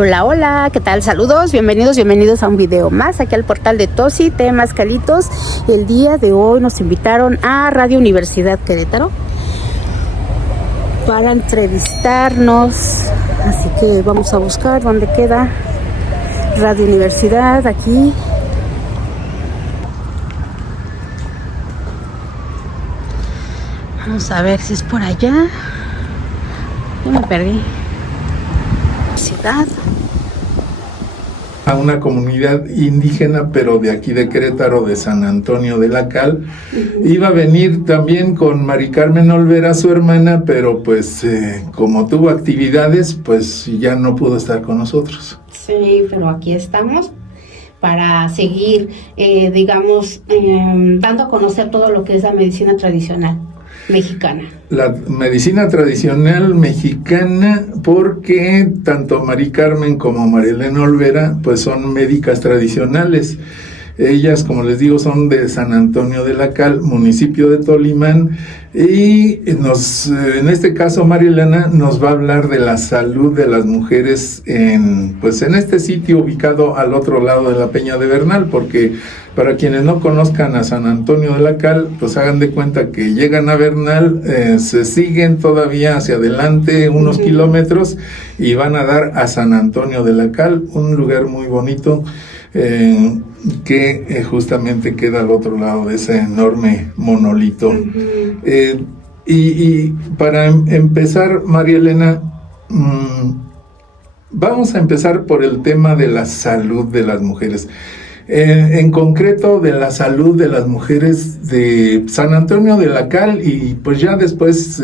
Hola, hola, ¿qué tal? Saludos, bienvenidos a un video más aquí al portal de Tosi, temas calitos. El día de hoy nos invitaron a Radio Universidad Querétaro para entrevistarnos, así que vamos a buscar dónde queda Radio Universidad aquí. Vamos a ver si es por allá. Yo me perdí. Ciudad. A una comunidad indígena, pero de aquí de Querétaro, de San Antonio de la Cal. Iba a venir también con Mari Carmen Olvera, su hermana, pero pues como tuvo actividades, pues ya no pudo estar con nosotros. Sí, pero aquí estamos para seguir, dando a conocer todo lo que es la medicina tradicional mexicana. La medicina tradicional mexicana, porque tanto Mari Carmen como María Elena Olvera pues son médicas tradicionales. Ellas, como les digo, son de San Antonio de la Cal, municipio de Tolimán, y en este caso María Elena nos va a hablar de la salud de las mujeres en este sitio ubicado al otro lado de la Peña de Bernal, porque para quienes no conozcan a San Antonio de la Cal, pues hagan de cuenta que llegan a Bernal, se siguen todavía hacia adelante unos kilómetros y van a dar a San Antonio de la Cal, un lugar muy bonito, que justamente queda al otro lado de ese enorme monolito. Y para empezar, María Elena, vamos a empezar por el tema de la salud de las mujeres. En concreto de la salud de las mujeres de San Antonio de la Cal, y pues ya después,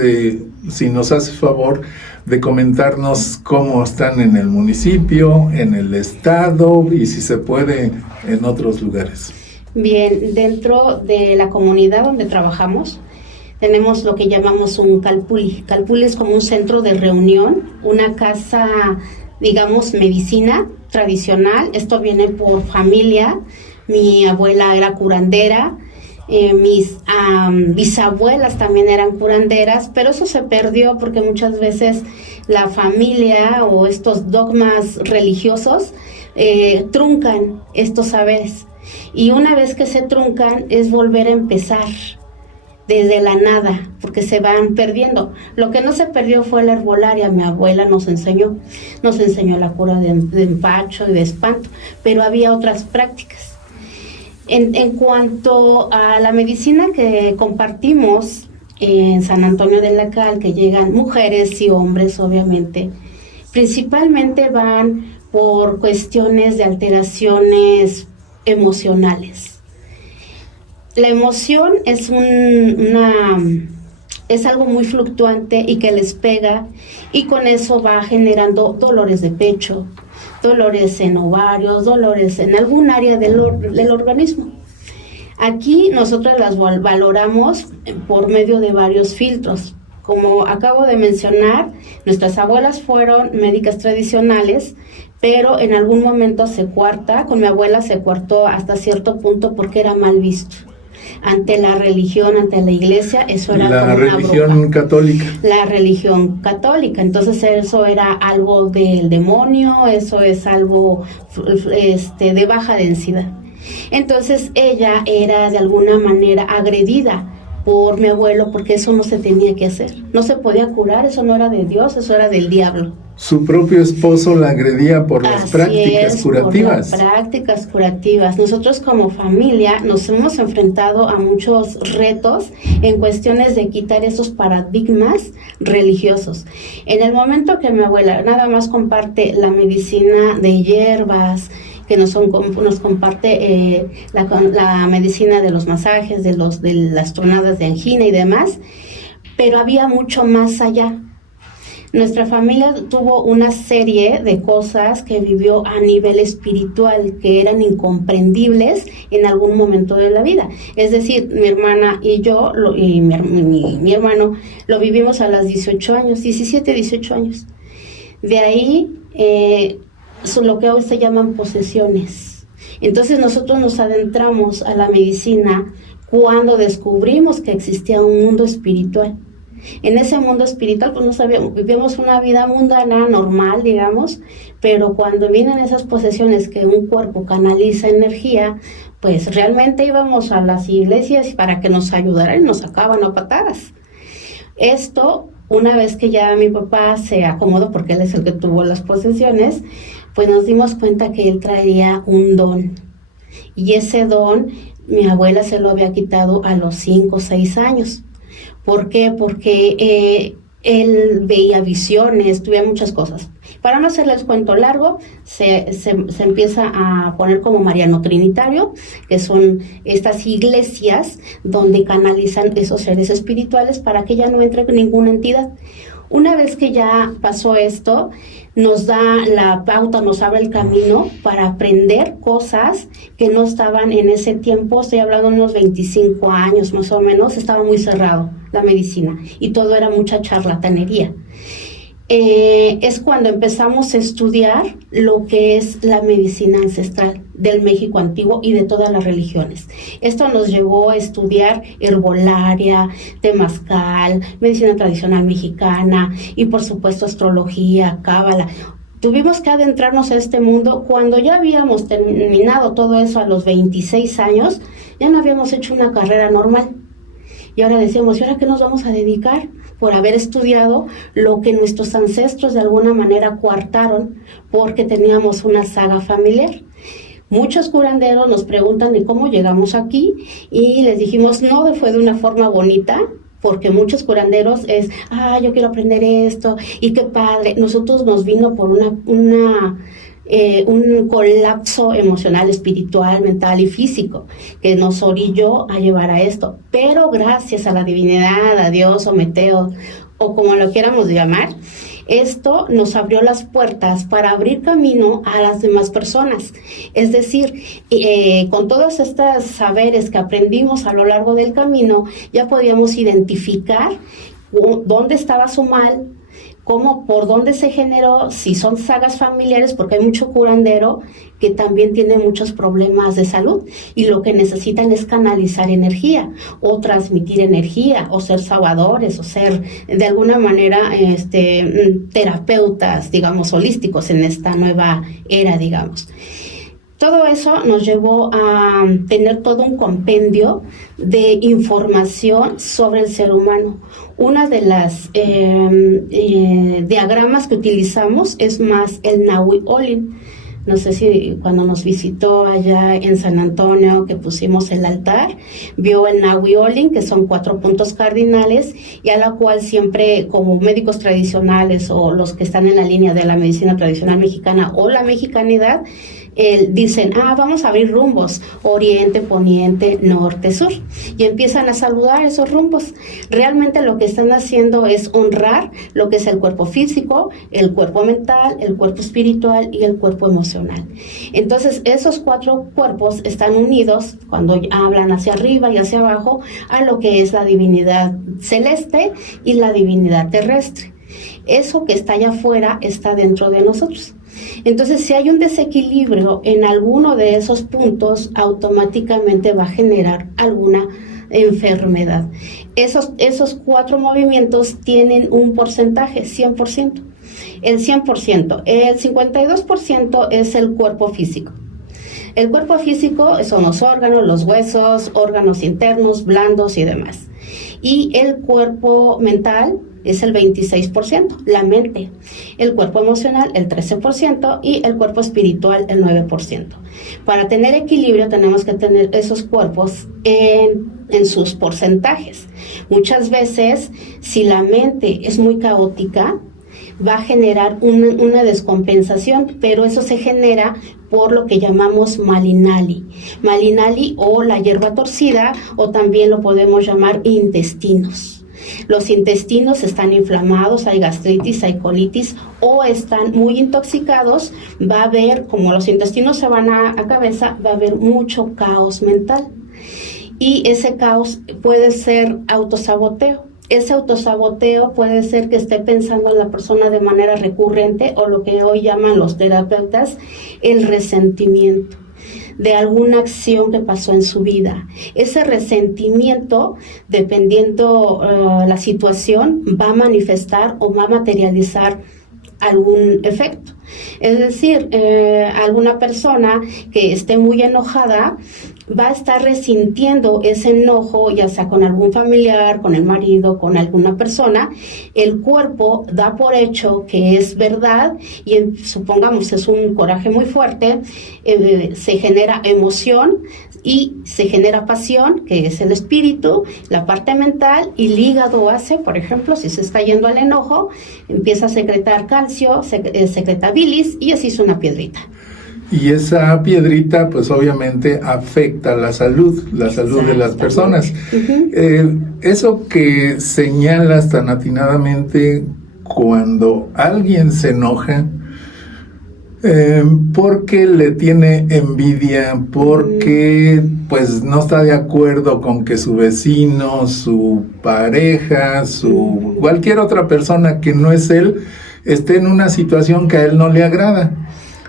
si nos hace favor de comentarnos cómo están en el municipio, en el estado y si se puede en otros lugares. Bien, dentro de la comunidad donde trabajamos tenemos lo que llamamos un calpuli. Calpuli es como un centro de reunión, una casa, digamos, medicina tradicional. Esto viene por familia. Mi abuela era curandera, mis bisabuelas también eran curanderas, pero eso se perdió porque muchas veces la familia o estos dogmas religiosos truncan estos saberes, y una vez que se truncan es volver a empezar desde la nada, porque se van perdiendo. Lo que no se perdió fue la herbolaria. Mi abuela nos enseñó la cura de empacho y de espanto, pero había otras prácticas. En cuanto a la medicina que compartimos en San Antonio de la Cal, que llegan mujeres y hombres, obviamente, principalmente van por cuestiones de alteraciones emocionales. La emoción es algo muy fluctuante y que les pega, y con eso va generando dolores de pecho, dolores en ovarios, dolores en algún área del organismo. Aquí nosotros las valoramos por medio de varios filtros. Como acabo de mencionar, nuestras abuelas fueron médicas tradicionales, pero en algún momento se cuarta. Con mi abuela se cuartó hasta cierto punto porque era mal visto. Ante la religión, ante la iglesia, eso era la religión católica. La religión católica. Entonces eso era algo del demonio, eso es algo de baja densidad. Entonces ella era de alguna manera agredida por mi abuelo, porque eso no se tenía que hacer. No se podía curar, eso no era de Dios, eso era del diablo. Su propio esposo la agredía por las prácticas curativas. Por las prácticas curativas. Nosotros como familia nos hemos enfrentado a muchos retos en cuestiones de quitar esos paradigmas religiosos. En el momento que mi abuela nada más comparte la medicina de hierbas, que nos comparte la medicina de los masajes, de las tronadas de angina y demás, pero había mucho más allá. Nuestra familia tuvo una serie de cosas que vivió a nivel espiritual que eran incomprendibles en algún momento de la vida. Es decir, mi hermana y yo, y mi hermano, lo vivimos a los 18 años. De ahí, son lo que hoy se llaman posesiones. Entonces nosotros nos adentramos a la medicina cuando descubrimos que existía un mundo espiritual. En ese mundo espiritual, pues no sabíamos, vivíamos una vida mundana, normal, digamos, pero cuando vienen esas posesiones que un cuerpo canaliza energía, pues realmente íbamos a las iglesias para que nos ayudaran y nos sacaban a patadas. Esto, una vez que ya mi papá se acomodó, porque él es el que tuvo las posesiones, pues nos dimos cuenta que él traía un don. Y ese don, mi abuela se lo había quitado a los 5 o 6 años. ¿Por qué? Porque él veía visiones, tuve muchas cosas. Para no hacerles cuento largo, se empieza a poner como Mariano Trinitario, que son estas iglesias donde canalizan esos seres espirituales para que ya no entre ninguna entidad. Una vez que ya pasó esto, nos da la pauta, nos abre el camino para aprender cosas que no estaban en ese tiempo. Estoy hablando de unos 25 años más o menos, estaba muy cerrado la medicina y todo era mucha charlatanería. Es cuando empezamos a estudiar lo que es la medicina ancestral del México antiguo y de todas las religiones. Esto nos llevó a estudiar herbolaria, temazcal, medicina tradicional mexicana y por supuesto astrología, cábala. Tuvimos que adentrarnos a este mundo cuando ya habíamos terminado todo eso a los 26 años, ya no habíamos hecho una carrera normal. Y ahora decíamos, ¿y ahora qué nos vamos a dedicar? Por haber estudiado lo que nuestros ancestros de alguna manera coartaron porque teníamos una saga familiar. Muchos curanderos nos preguntan de cómo llegamos aquí y les dijimos, no fue de una forma bonita, porque muchos curanderos es, yo quiero aprender esto y qué padre. Nosotros nos vino por un colapso emocional, espiritual, mental y físico que nos orilló a llevar a esto, pero gracias a la divinidad, a Dios o Meteo o como lo quieramos llamar, esto nos abrió las puertas para abrir camino a las demás personas. Es decir, con todos estos saberes que aprendimos a lo largo del camino, ya podíamos identificar dónde estaba su mal, por dónde se generó, si son sagas familiares, porque hay mucho curandero que también tiene muchos problemas de salud y lo que necesitan es canalizar energía o transmitir energía o ser salvadores o ser de alguna manera terapeutas, digamos, holísticos en esta nueva era, digamos. Todo eso nos llevó a tener todo un compendio de información sobre el ser humano. Una de las diagramas que utilizamos es más el Nahui Olin. No sé si cuando nos visitó allá en San Antonio, que pusimos el altar, vio el Nahui Olin, que son 4 puntos cardinales, y a la cual siempre, como médicos tradicionales o los que están en la línea de la medicina tradicional mexicana o la mexicanidad, dicen, vamos a abrir rumbos, oriente, poniente, norte, sur, y empiezan a saludar esos rumbos. Realmente lo que están haciendo es honrar lo que es el cuerpo físico, el cuerpo mental, el cuerpo espiritual y el cuerpo emocional. Entonces, esos 4 cuerpos están unidos, cuando hablan hacia arriba y hacia abajo, a lo que es la divinidad celeste y la divinidad terrestre. Eso que está allá afuera está dentro de nosotros. Entonces, si hay un desequilibrio en alguno de esos puntos, automáticamente va a generar alguna enfermedad. Esos 4 movimientos tienen un porcentaje, 100%. El 100%, el 52% es el cuerpo físico. El cuerpo físico son los órganos, los huesos, órganos internos, blandos y demás. Y el cuerpo mental es el 26%, la mente. El cuerpo emocional, el 13%, y el cuerpo espiritual, el 9%. Para tener equilibrio tenemos que tener esos cuerpos en sus porcentajes. Muchas veces, si la mente es muy caótica, va a generar una descompensación, pero eso se genera por lo que llamamos malinali. Malinali o la hierba torcida, o también lo podemos llamar intestinos. Los intestinos están inflamados, hay gastritis, hay colitis o están muy intoxicados. Va a haber, como los intestinos se van a cabeza, va a haber mucho caos mental. Y ese caos puede ser autosaboteo. Ese autosaboteo puede ser que esté pensando en la persona de manera recurrente o lo que hoy llaman los terapeutas el resentimiento. de alguna acción que pasó en su vida. Ese resentimiento, dependiendo la situación, va a manifestar o va a materializar algún efecto. Es decir, alguna persona que esté muy enojada va a estar resintiendo ese enojo, ya sea con algún familiar, con el marido, con alguna persona. El cuerpo da por hecho que es verdad y supongamos es un coraje muy fuerte, se genera emoción y se genera pasión, que es el espíritu, la parte mental, y el hígado hace, por ejemplo, si se está yendo al enojo, empieza a secretar calcio, secreta bilis y así es una piedrita. Y esa piedrita, pues obviamente afecta la salud de las personas. Eso que señalas tan atinadamente, cuando alguien se enoja, porque le tiene envidia, porque pues no está de acuerdo con que su vecino, su pareja, cualquier otra persona que no es él, esté en una situación que a él no le agrada.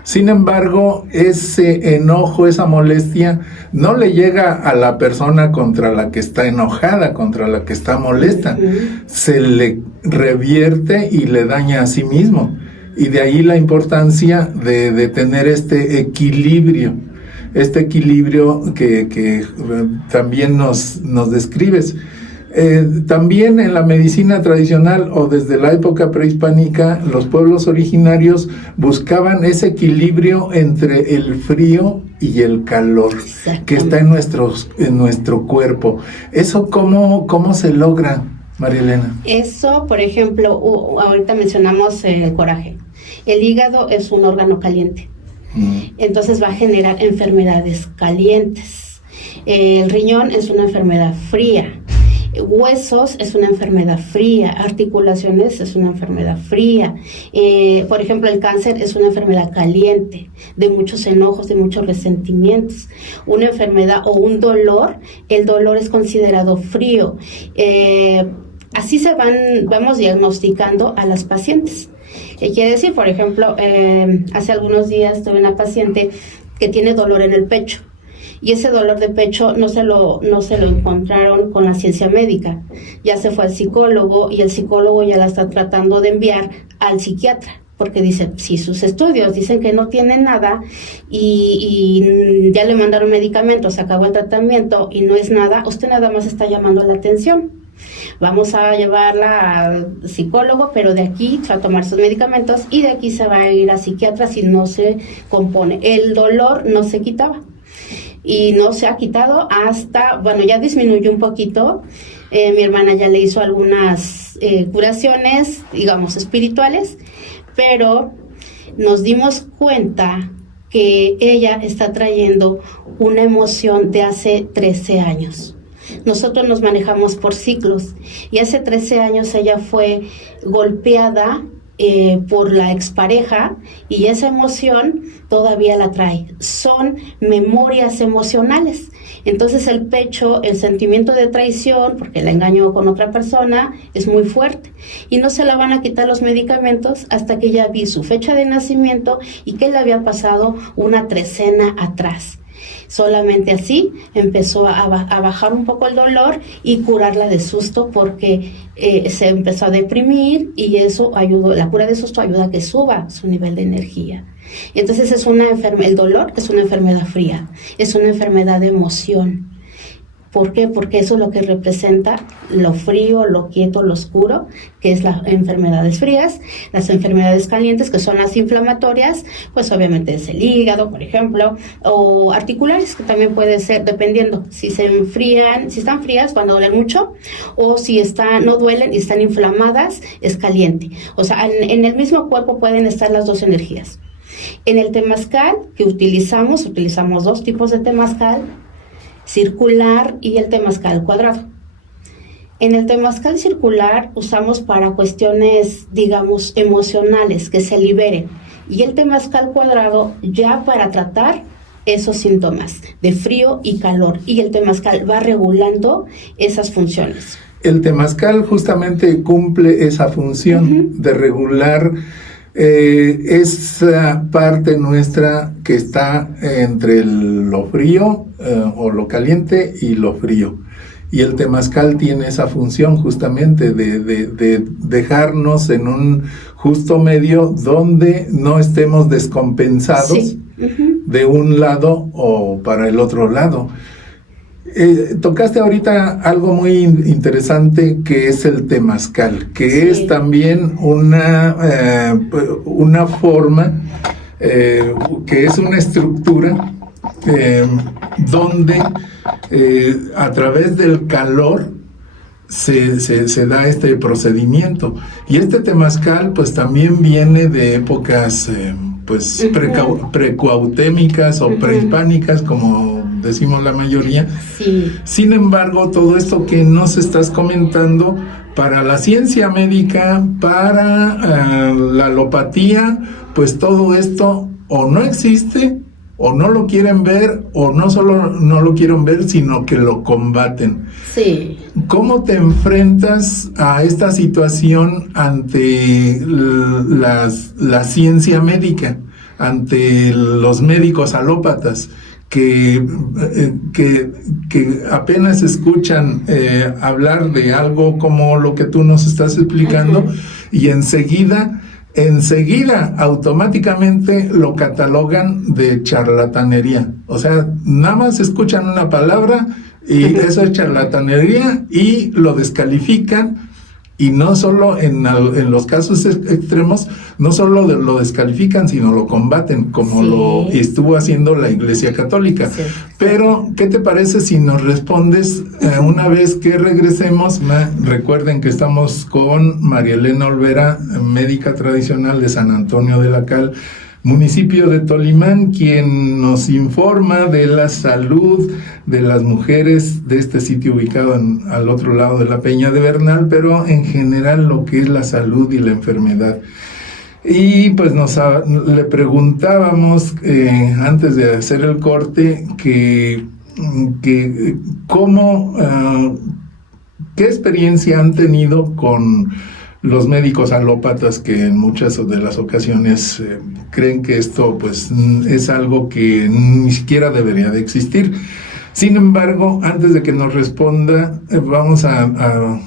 Sin embargo, ese enojo, esa molestia, no le llega a la persona contra la que está enojada, contra la que está molesta. Se le revierte y le daña a sí mismo. Y de ahí la importancia de tener este equilibrio que también nos describes. También en la medicina tradicional o desde la época prehispánica, los pueblos originarios buscaban ese equilibrio entre el frío y el calor que está en nuestro cuerpo. ¿Eso cómo se logra, María Elena? Eso, por ejemplo, ahorita mencionamos el coraje. El hígado es un órgano caliente, entonces va a generar enfermedades calientes. El riñón es una enfermedad fría. Huesos es una enfermedad fría, articulaciones es una enfermedad fría, por ejemplo el cáncer es una enfermedad caliente, de muchos enojos, de muchos resentimientos. Una enfermedad o un dolor, el dolor es considerado frío. Así vamos diagnosticando a las pacientes. Quiere decir, por ejemplo, hace algunos días tuve una paciente que tiene dolor en el pecho. Y ese dolor de pecho no se lo encontraron con la ciencia médica. Ya se fue al psicólogo y el psicólogo ya la está tratando de enviar al psiquiatra. Porque dice, si sus estudios dicen que no tiene nada y ya le mandaron medicamentos, se acabó el tratamiento y no es nada, usted nada más está llamando la atención. Vamos a llevarla al psicólogo, pero de aquí va a tomar sus medicamentos y de aquí se va a ir a psiquiatra si no se compone. El dolor no se quitaba. Y no se ha quitado hasta, ya disminuyó un poquito. Mi hermana ya le hizo algunas curaciones, digamos, espirituales, pero nos dimos cuenta que ella está trayendo una emoción de hace 13 años. Nosotros nos manejamos por ciclos y hace 13 años ella fue golpeada por la expareja y esa emoción todavía la trae. Son memorias emocionales. Entonces el pecho, el sentimiento de traición, porque la engañó con otra persona, es muy fuerte. Y no se la van a quitar los medicamentos hasta que ella vi su fecha de nacimiento y que le había pasado una trecena atrás. Solamente así empezó a bajar un poco el dolor y curarla de susto porque se empezó a deprimir y eso ayudó, la cura de susto ayuda a que suba su nivel de energía. Entonces el dolor es una enfermedad fría, es una enfermedad de emoción. ¿Por qué? Porque eso es lo que representa lo frío, lo quieto, lo oscuro, que es las enfermedades frías. Las enfermedades calientes, que son las inflamatorias, pues obviamente es el hígado, por ejemplo, o articulares, que también puede ser, dependiendo, si están frías, van a doler mucho, o si no duelen y están inflamadas, es caliente. O sea, en el mismo cuerpo pueden estar las dos energías. En el temazcal que utilizamos dos tipos de temazcal, circular y el temazcal cuadrado. En el temazcal circular usamos para cuestiones, digamos, emocionales, que se liberen. Y el temazcal cuadrado ya para tratar esos síntomas de frío y calor. Y el temazcal va regulando esas funciones. El temazcal justamente cumple esa función de regular esa parte nuestra que está entre lo frío o lo caliente y lo frío. Y el temazcal tiene esa función justamente de dejarnos en un justo medio donde no estemos descompensados Sí. Uh-huh. de un lado o para el otro lado. Tocaste ahorita algo muy interesante que es el temazcal, que Sí. es también una forma, que es una estructura donde a través del calor se da este procedimiento. Y este temazcal pues también viene de épocas pues precuautémicas o prehispánicas, como decimos la mayoría. Sí. Sin embargo, todo esto que nos estás comentando, para la ciencia médica, para la alopatía, pues todo esto o no existe, o no lo quieren ver, o no solo no lo quieren ver, sino que lo combaten. Sí. ¿Cómo te enfrentas a esta situación ante la ciencia médica, ante los médicos alópatas que apenas escuchan hablar de algo como lo que tú nos estás explicando? Uh-huh. Y enseguida, automáticamente lo catalogan de charlatanería? O sea, nada más escuchan una palabra y eso es charlatanería y lo descalifican. Y no solo en los casos extremos, no solo lo descalifican, sino lo combaten, como sí. lo estuvo haciendo la Iglesia Católica. Sí. Pero, ¿qué te parece si nos respondes una vez que regresemos? Recuerden que estamos con María Elena Olvera, médica tradicional de San Antonio de la Cal, municipio de Tolimán, quien nos informa de la salud de las mujeres de este sitio ubicado al otro lado de la Peña de Bernal, pero en general lo que es la salud y la enfermedad. Y pues le preguntábamos antes de hacer el corte que ¿qué experiencia han tenido con los médicos alópatas, que en muchas de las ocasiones creen que esto pues es algo que ni siquiera debería de existir? Sin embargo, antes de que nos responda, vamos a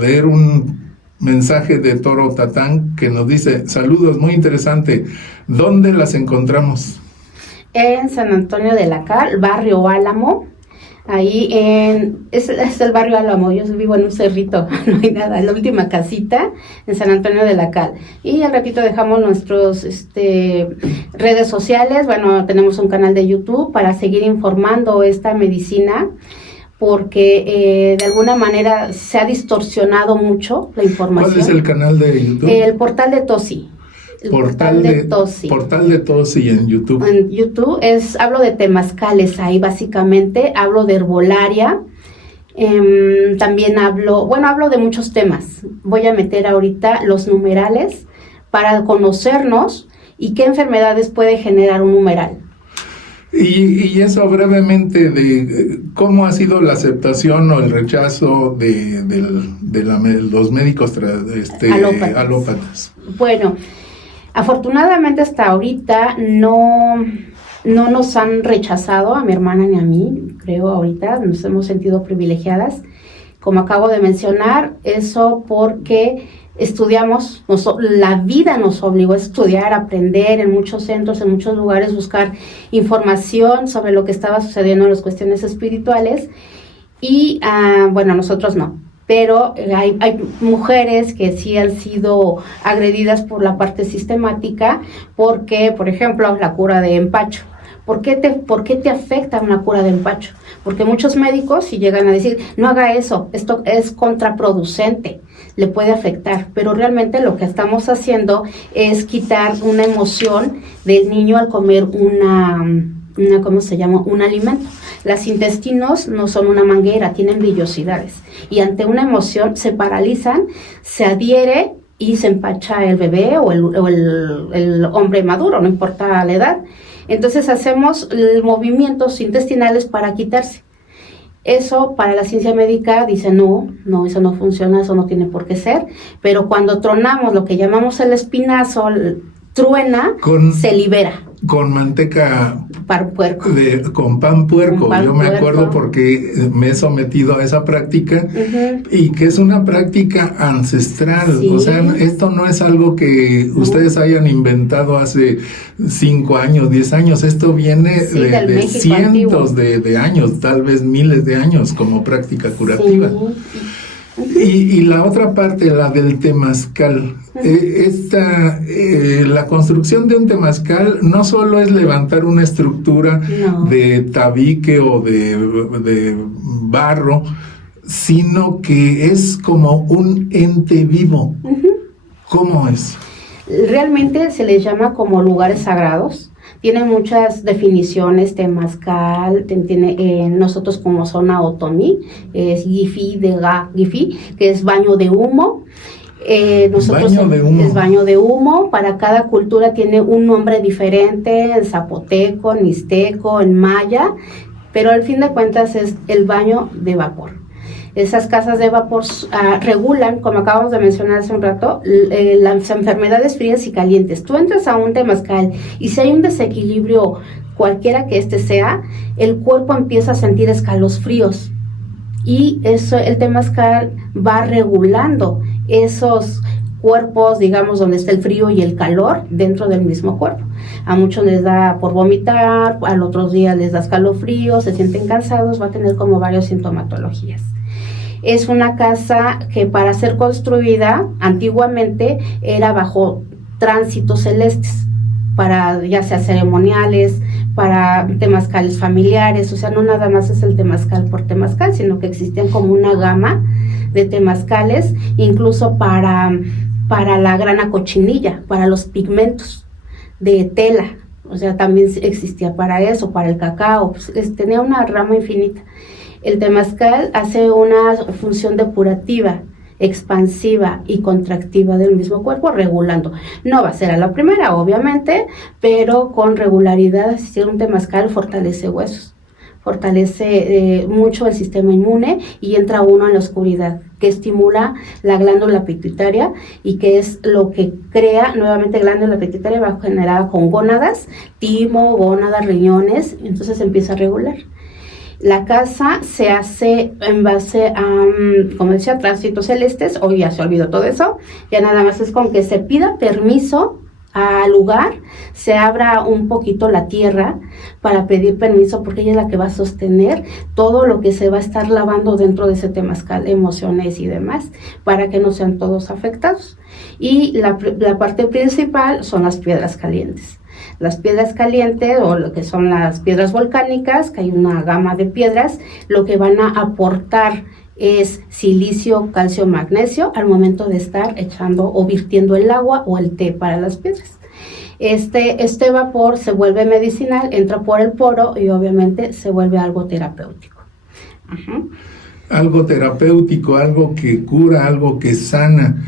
leer un mensaje de Toro Tatán que nos dice: saludos, muy interesante. ¿Dónde las encontramos? En San Antonio de la Cal, barrio Álamo. Ahí es el barrio Álamo. Yo vivo en un cerrito, no hay nada, la última casita en San Antonio de la Cal. Y al ratito dejamos nuestros redes sociales. Bueno, tenemos un canal de YouTube para seguir informando esta medicina, porque de alguna manera se ha distorsionado mucho la información. ¿Cuál es el canal de YouTube? El portal de Tosi. Portal de Tosi en YouTube. En YouTube hablo de temazcales ahí básicamente, hablo de herbolaria, también hablo de muchos temas. Voy a meter ahorita los numerales para conocernos y qué enfermedades puede generar un numeral. Y eso brevemente de cómo ha sido la aceptación o el rechazo de los médicos alópatas. Bueno, afortunadamente hasta ahorita no nos han rechazado, a mi hermana ni a mí, creo ahorita, nos hemos sentido privilegiadas. Como acabo de mencionar, eso porque estudiamos, la vida nos obligó a estudiar, a aprender en muchos centros, en muchos lugares, buscar información sobre lo que estaba sucediendo en las cuestiones espirituales y, nosotros no. Pero hay mujeres que sí han sido agredidas por la parte sistemática, porque, por ejemplo, la cura de empacho. ¿Por qué te afecta una cura de empacho? Porque muchos médicos si llegan a decir, no haga eso, esto es contraproducente, le puede afectar, pero realmente lo que estamos haciendo es quitar una emoción del niño al comer ¿cómo se llama? Un alimento. Los intestinos no son una manguera, tienen vellosidades y ante una emoción se paralizan, se adhiere y se empacha el bebé o el hombre maduro, no importa la edad. Entonces hacemos movimientos intestinales para quitarse. Eso para la ciencia médica dice no, eso no funciona, eso no tiene por qué ser, pero cuando tronamos lo que llamamos el espinazo, truena, se libera. Con manteca pan puerco. Con pan puerco. Yo me acuerdo porque me he sometido a esa práctica y que es una práctica ancestral. Sí. O sea, esto no es algo que ustedes hayan inventado hace 5 años, 10 años. Esto viene de cientos de años, tal vez miles de años como práctica curativa. Sí. Y la otra parte, la del temazcal, la construcción de un temazcal no solo es levantar una estructura de tabique o de barro, sino que es como un ente vivo. ¿Cómo es? Realmente se les llama como lugares sagrados. Tiene muchas definiciones, temazcal, nosotros como zona otomí, es Gifi, que es baño de humo. Nosotros baño de humo. Es baño de humo. Para cada cultura tiene un nombre diferente, en zapoteco, en mixteco, en maya, pero al fin de cuentas es el baño de vapor. Esas casas de vapor regulan, como acabamos de mencionar hace un rato, las enfermedades frías y calientes. Tú entras a un temazcal y si hay un desequilibrio, cualquiera que sea, el cuerpo empieza a sentir escalofríos. Y eso, el temazcal va regulando esos cuerpos, digamos, donde está el frío y el calor dentro del mismo cuerpo. A muchos les da por vomitar, al otro día les da escalofríos, se sienten cansados, va a tener como varias sintomatologías. Es una casa que para ser construida antiguamente era bajo tránsitos celestes, para ya sea ceremoniales, para temazcales familiares, o sea, no nada más es el temazcal por temazcal, sino que existían como una gama de temazcales, incluso para la grana cochinilla, para los pigmentos de tela, o sea, también existía para eso, para el cacao, pues, tenía una rama infinita. El temazcal hace una función depurativa, expansiva y contractiva del mismo cuerpo, regulando. No va a ser a la primera, obviamente, pero con regularidad asistir a un temazcal fortalece huesos, fortalece mucho el sistema inmune y entra uno en la oscuridad, que estimula la glándula pituitaria y que es lo que crea nuevamente glándula pituitaria va generada con gónadas, timo, gónadas, riñones, entonces empieza a regular. La casa se hace en base a, como decía, tránsitos celestes. Hoy ya se olvidó todo eso. Ya nada más es con que se pida permiso al lugar, se abra un poquito la tierra para pedir permiso, porque ella es la que va a sostener todo lo que se va a estar lavando dentro de ese temazcal, emociones y demás, para que no sean todos afectados. Y la parte principal son las piedras calientes. Las piedras calientes o lo que son las piedras volcánicas, que hay una gama de piedras, lo que van a aportar es silicio, calcio, magnesio al momento de estar echando o virtiendo el agua o el té para las piedras. Este vapor se vuelve medicinal, entra por el poro y obviamente se vuelve algo terapéutico. Algo terapéutico, algo que cura, algo que sana.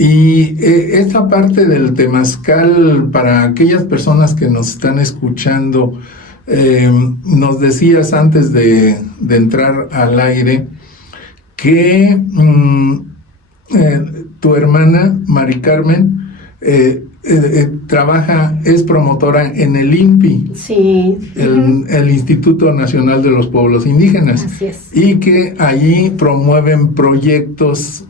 Y esta parte del temazcal, para aquellas personas que nos están escuchando, nos decías antes de entrar al aire que tu hermana, Mari Carmen, es promotora en el INPI, sí. el Instituto Nacional de los Pueblos Indígenas. Así es. Y que allí promueven proyectos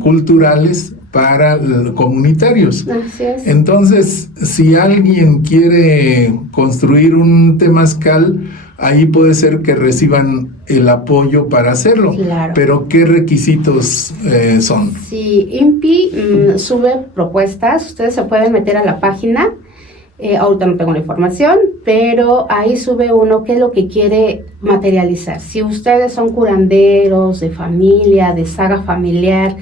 culturales para comunitarios. Así es. Entonces, si alguien quiere construir un temazcal, ahí puede ser que reciban el apoyo para hacerlo. Claro. Pero ¿qué requisitos son? Sí, INPI sube propuestas. Ustedes se pueden meter a la página. Ahorita no tengo la información, pero ahí sube uno qué es lo que quiere materializar. Si ustedes son curanderos de familia, de saga familiar,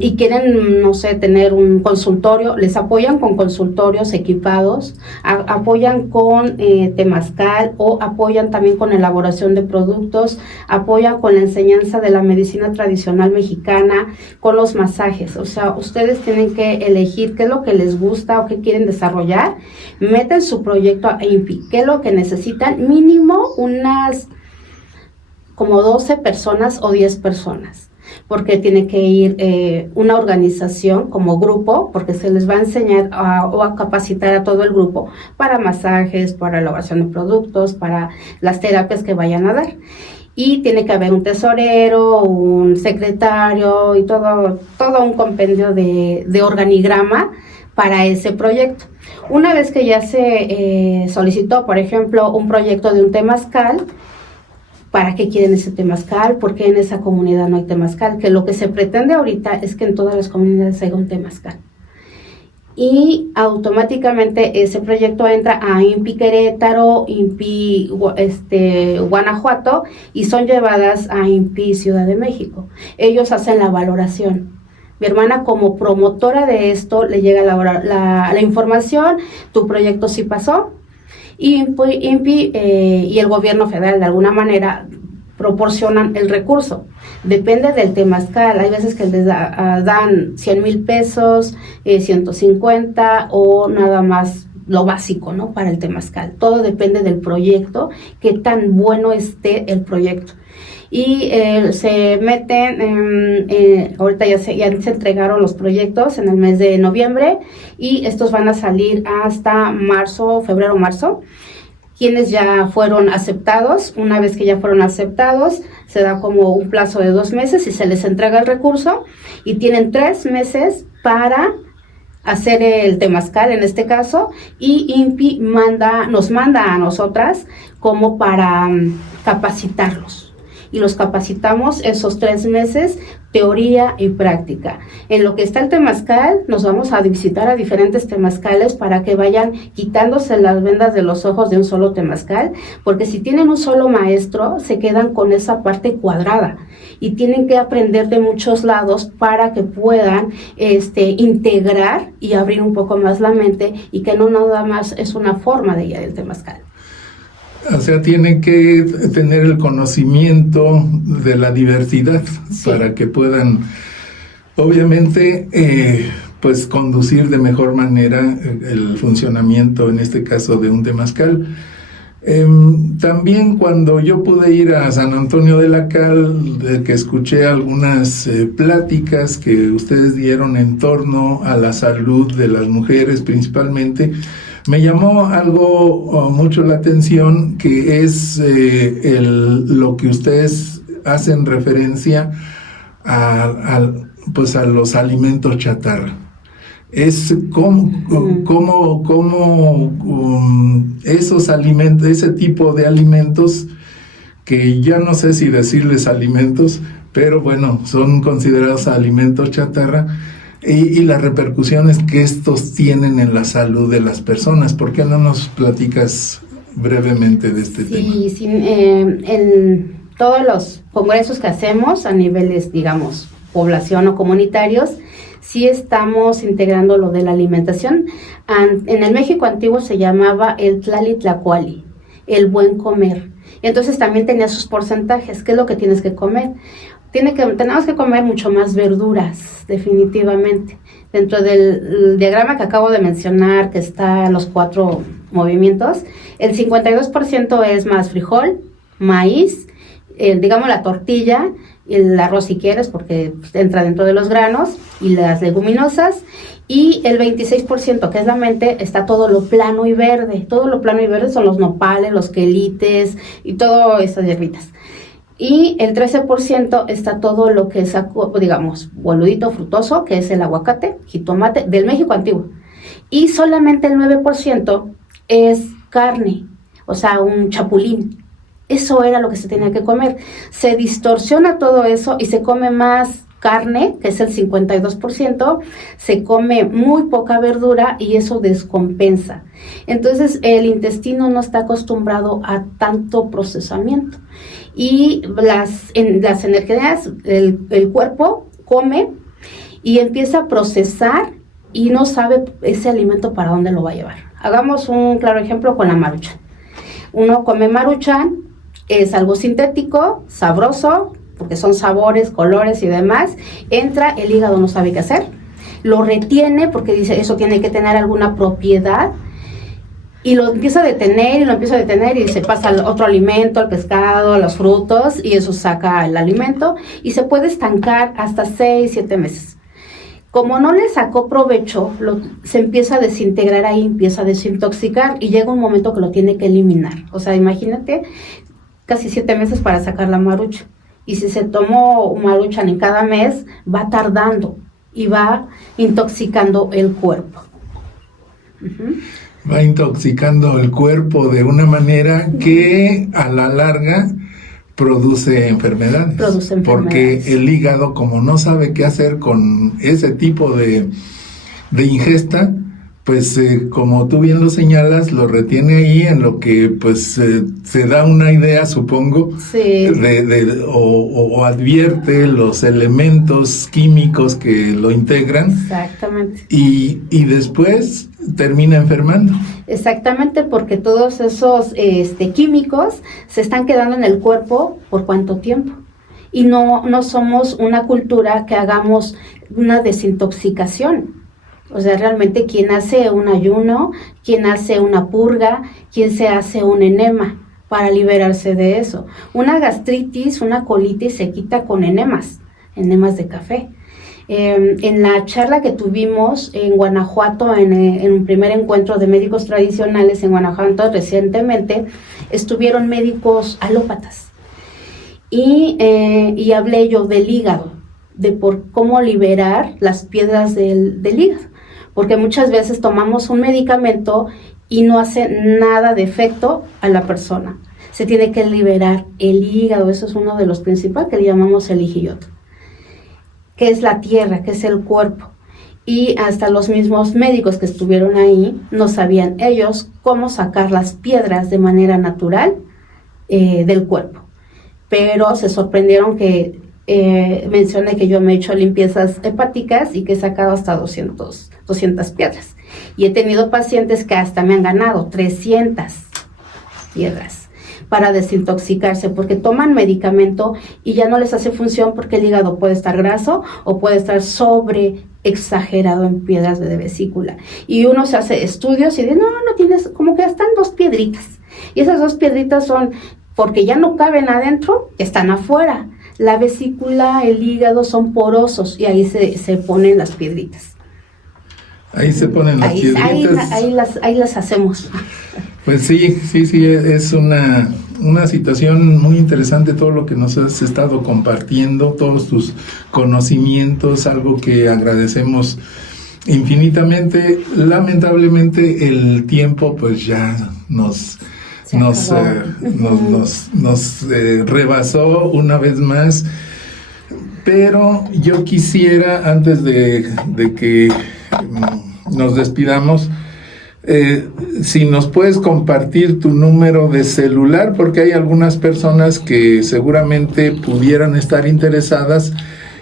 y quieren, no sé, tener un consultorio, les apoyan con consultorios equipados, apoyan con temazcal o apoyan también con elaboración de productos, apoyan con la enseñanza de la medicina tradicional mexicana, con los masajes. O sea, ustedes tienen que elegir qué es lo que les gusta o qué quieren desarrollar, meten su proyecto a INPI, qué es lo que necesitan, mínimo unas como 12 personas o 10 personas, porque tiene que ir una organización como grupo, porque se les va a enseñar o a capacitar a todo el grupo para masajes, para elaboración de productos, para las terapias que vayan a dar. Y tiene que haber un tesorero, un secretario y todo un compendio de organigrama para ese proyecto. Una vez que ya se solicitó, por ejemplo, un proyecto de un temazcal, ¿para qué quieren ese temazcal? ¿Por qué en esa comunidad no hay temazcal? Que lo que se pretende ahorita es que en todas las comunidades haya un temazcal. Y automáticamente ese proyecto entra a INPI Querétaro, INPI Guanajuato, y son llevadas a INPI Ciudad de México. Ellos hacen la valoración. Mi hermana, como promotora de esto, le llega la información, tu proyecto sí pasó, y INPI y el gobierno federal de alguna manera proporcionan el recurso. Depende del temazcal. Hay veces que les dan 100,000 pesos, 150 o nada más lo básico, ¿no? Para el temazcal. Todo depende del proyecto, qué tan bueno esté el proyecto. Y se meten, ahorita ya se entregaron los proyectos en el mes de noviembre y estos van a salir hasta febrero-marzo. Quienes ya fueron aceptados, una vez que ya fueron aceptados, se da como un plazo de 2 meses y se les entrega el recurso y tienen 3 meses para hacer el temazcal en este caso, y INPI nos manda a nosotras como para capacitarlos. Y los capacitamos esos 3 meses, teoría y práctica. En lo que está el temazcal, nos vamos a visitar a diferentes temazcales para que vayan quitándose las vendas de los ojos de un solo temazcal, porque si tienen un solo maestro, se quedan con esa parte cuadrada y tienen que aprender de muchos lados para que puedan integrar y abrir un poco más la mente, y que no nada más es una forma de guiar el temazcal. O sea, tienen que tener el conocimiento de la diversidad, sí, para que puedan, obviamente, pues conducir de mejor manera el funcionamiento, en este caso, de un temazcal. También cuando yo pude ir a San Antonio de la Cal, que escuché algunas pláticas que ustedes dieron en torno a la salud de las mujeres principalmente, me llamó algo mucho la atención, que es lo que ustedes hacen referencia a los alimentos chatarra. Es cómo esos alimentos, ese tipo de alimentos, que ya no sé si decirles alimentos, pero bueno, son considerados alimentos chatarra, y las repercusiones que estos tienen en la salud de las personas. ¿Por qué no nos platicas brevemente de este tema? Sí, en todos los congresos que hacemos a niveles, digamos, población o comunitarios, sí estamos integrando lo de la alimentación. En el México antiguo se llamaba el Tlali-Tlacuali, el buen comer. Entonces también tenía sus porcentajes. ¿Qué es lo que tienes que comer? Tenemos que comer mucho más verduras, definitivamente. Dentro del diagrama que acabo de mencionar, que está en los 4 movimientos, el 52% es más frijol, maíz, digamos la tortilla, el arroz si quieres, porque entra dentro de los granos, y las leguminosas, y el 26%, que es la mente, está todo lo plano y verde. Todo lo plano y verde son los nopales, los quelites y todas esas hierbitas. Y el 13% está todo lo que es, digamos, boludito frutoso, que es el aguacate, jitomate, del México antiguo. Y solamente el 9% es carne, o sea, un chapulín. Eso era lo que se tenía que comer. Se distorsiona todo eso y se come más carne, que es el 52%, se come muy poca verdura y eso descompensa. Entonces el intestino no está acostumbrado a tanto procesamiento. Y las energías, el cuerpo come y empieza a procesar y no sabe ese alimento para dónde lo va a llevar. Hagamos un claro ejemplo con la Maruchan. Uno come Maruchan, es algo sintético, sabroso, porque son sabores, colores y demás. Entra, el hígado no sabe qué hacer, lo retiene porque dice eso tiene que tener alguna propiedad y lo empieza a detener y se pasa al otro alimento, al pescado, a los frutos, y eso saca el alimento y se puede estancar hasta 6, 7 meses. Como no le sacó provecho, se empieza a desintegrar ahí, empieza a desintoxicar y llega un momento que lo tiene que eliminar. O sea, imagínate, casi 7 meses para sacar la marucha. Y si se tomó maruchan en cada mes, va tardando y va intoxicando el cuerpo. Va intoxicando el cuerpo de una manera que a la larga produce enfermedades. Porque el hígado, como no sabe qué hacer con ese tipo de ingesta, pues como tú bien lo señalas, lo retiene ahí en lo que pues se da una idea, supongo, sí, o advierte los elementos químicos que lo integran. Exactamente. Y después termina enfermando. Exactamente, porque todos esos químicos se están quedando en el cuerpo por cuánto tiempo. Y no somos una cultura que hagamos una desintoxicación. O sea, realmente quien hace un ayuno, quien hace una purga, quien se hace un enema para liberarse de eso. Una gastritis, una colitis se quita con enemas de café. En la charla que tuvimos en Guanajuato, en un primer encuentro de médicos tradicionales en Guanajuato recientemente, estuvieron médicos alópatas. Y hablé yo del hígado, de por cómo liberar las piedras del hígado. Porque muchas veces tomamos un medicamento y no hace nada de efecto a la persona. Se tiene que liberar el hígado, eso es uno de los principales que le llamamos el ijiyoto, que es la tierra, que es el cuerpo. Y hasta los mismos médicos que estuvieron ahí no sabían ellos cómo sacar las piedras de manera natural del cuerpo. Pero se sorprendieron que mencioné que yo me he hecho limpiezas hepáticas y que he sacado hasta 200 piedras. Y he tenido pacientes que hasta me han ganado 300 piedras para desintoxicarse, porque toman medicamento y ya no les hace función porque el hígado puede estar graso o puede estar sobre exagerado en piedras de vesícula. Y uno se hace estudios y dice, no tienes, como que están 2 piedritas. Y esas 2 piedritas son porque ya no caben adentro, están afuera. La vesícula, el hígado son porosos y ahí se ponen las piedritas. Ahí se ponen las piedritas. Ahí las hacemos. Pues sí, es una situación muy interesante todo lo que nos has estado compartiendo, todos tus conocimientos, algo que agradecemos infinitamente. Lamentablemente el tiempo pues ya nos rebasó una vez más, pero yo quisiera, antes de que nos despidamos, si nos puedes compartir tu número de celular, porque hay algunas personas que seguramente pudieran estar interesadas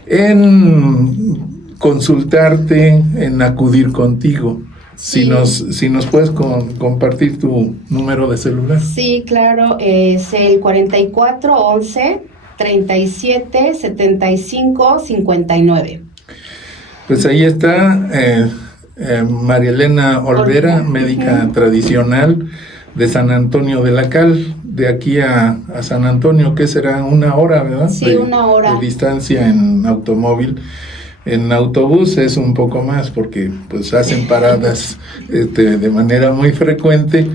en consultarte, en acudir contigo. Sí. Si nos puedes compartir tu número de celular. Sí, claro, es el 4411 37 75 59. Pues ahí está María Elena Olvera, médica tradicional de San Antonio de la Cal, de aquí a San Antonio, que será 1 hora, ¿verdad? Sí, 1 hora. De distancia en automóvil. En autobús es un poco más porque pues hacen paradas de manera muy frecuente.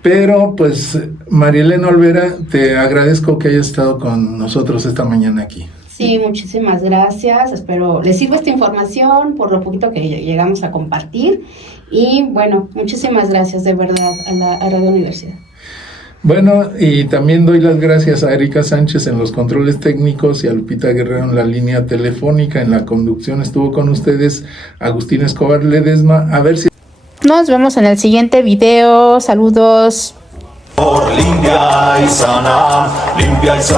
Pero pues María Elena Olvera, te agradezco que hayas estado con nosotros esta mañana aquí. Sí, muchísimas gracias. Espero les sirva esta información por lo poquito que llegamos a compartir. Y bueno, muchísimas gracias de verdad a Radio Universidad. Bueno, y también doy las gracias a Erika Sánchez en los controles técnicos y a Lupita Guerrero en la línea telefónica. En la conducción estuvo con ustedes Agustín Escobar Ledesma. A ver si... Nos vemos en el siguiente video. Saludos. Por limpia y sana, limpia y sana.